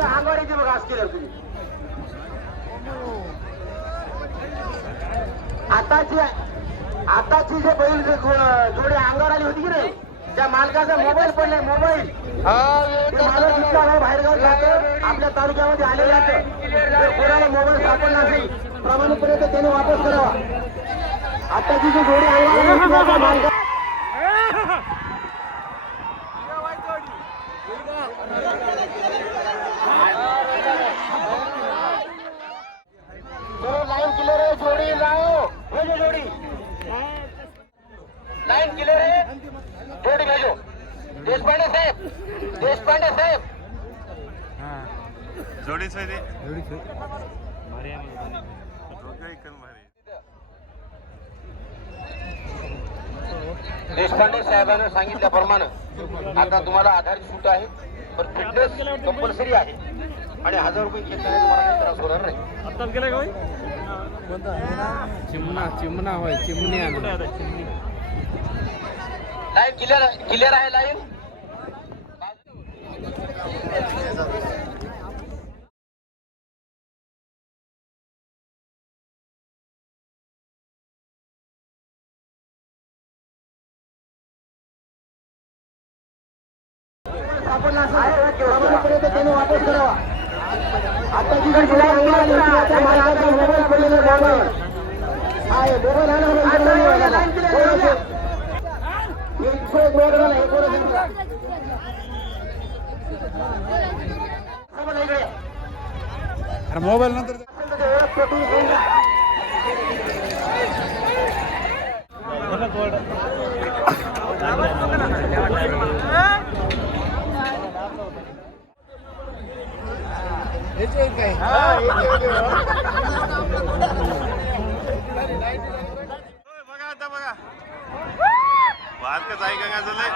आघाडीची बघा आज केलं तुम्ही आताची आताची जे बैल जोडी अंगावर आली होती की नाही त्या मालकाचा मोबाईल पडलाय मोबाईल. मालक इतका वेळ बाहेरगाव जातं आपल्या तालुक्यामध्ये आले जातं जर कोणाला मोबाईल सापडला असेल प्रामाणिकपणे तर त्याने वापस करावा. आताची जी जोडी अंगावर मालका- जोडी भेजो जोडी। जोडी भेजो। देशपांडे साहेब देशपांडे साहेब। डोकं एकदम भारी देशपांडे साहेबांना सांगितल्याप्रमाणे आता तुम्हाला आधारित सूट आहे. पण फिटनेस कंपल्सरी आहे. आणि हजार रुपये घेत नाही तुम्हाला काही त्रास होणार नाही. चिमणा चिमणा होय चिमणी लाईन क्लिअर क्लिअर आहे लाईन त्याने वापस करावा. मोबाईल पडलेला मोबाईल आहे मोबाईल आणा म्हणून बोलवलं नाही मला. कोणाचं? हे इथं एक बोर्ड झाला, हे कोणाचं? थांबा ना इकडे. अरे मोबाईल नंतर असेल तर ते ओळख पटवून घेऊन जा. होय, बघा आता बघा. बारकच आहे का झालंय